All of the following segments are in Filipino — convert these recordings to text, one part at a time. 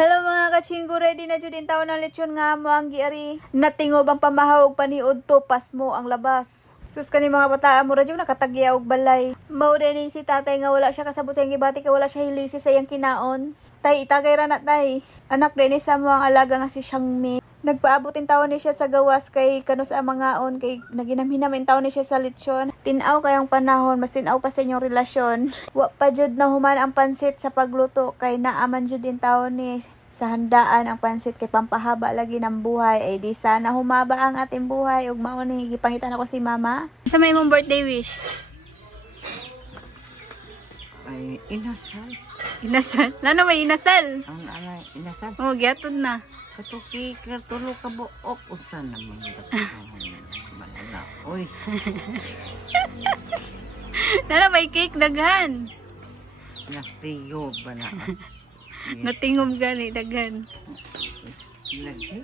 Hello mga kachinggo, ready na jud din taon ng lechon nga mo ang giari. Natingob ang pamahog paniud to pas mo ang labas. Sus kani mga bata mo ra jud nakatagya og balay. Mao din si tatay nga wala siya kasabot sa iyang gibati kay wala siya hilisi sa iyang kinaon. Tay itagay ra na tay. Anak din sa mo ang alaga nga si Xiangmi. Nagpaabutin taon ni siya sa gawas kay kanus ang mangaon kay naginamhinamin taon ni siya sa lechon. Tinaw kayong panahon, mas tinaw pa sa inyong relasyon. Wa pa jud na human ang pansit sa pagluto kay naaman jud din taon ni sa handaan ang pansit kay pampahaba lagi ng buhay. Ay di sana humaba ang ating buhay ug mao ni gipangitan ako si mama. Sa may mong birthday wish? Ay, inasal. Inasal? Lano may inasal? Ang alay, inasal. Oh, giatod na. Katuki, katulo ka buok. Unsa naman malala. Uy, Lano may cake daghan. naktiyo ba na? Natingom gani daghan. Lagi.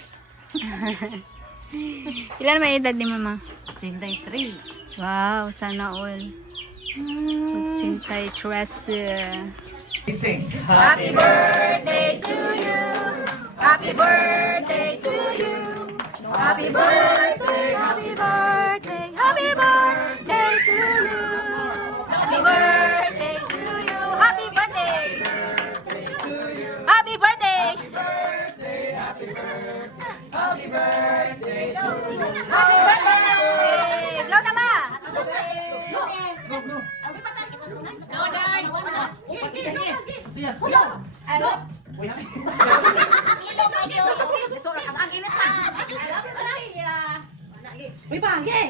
Ilan may edad ni mama? 63. Wow, sana all. Magsintay treasure. Happy birthday to you. Happy birthday to you. Happy birthday, happy birthday, happy birthday to you. Happy birthday to you. Happy birthday. Happy birthday. Happy birthday. Blow na ma. Uy, pangge!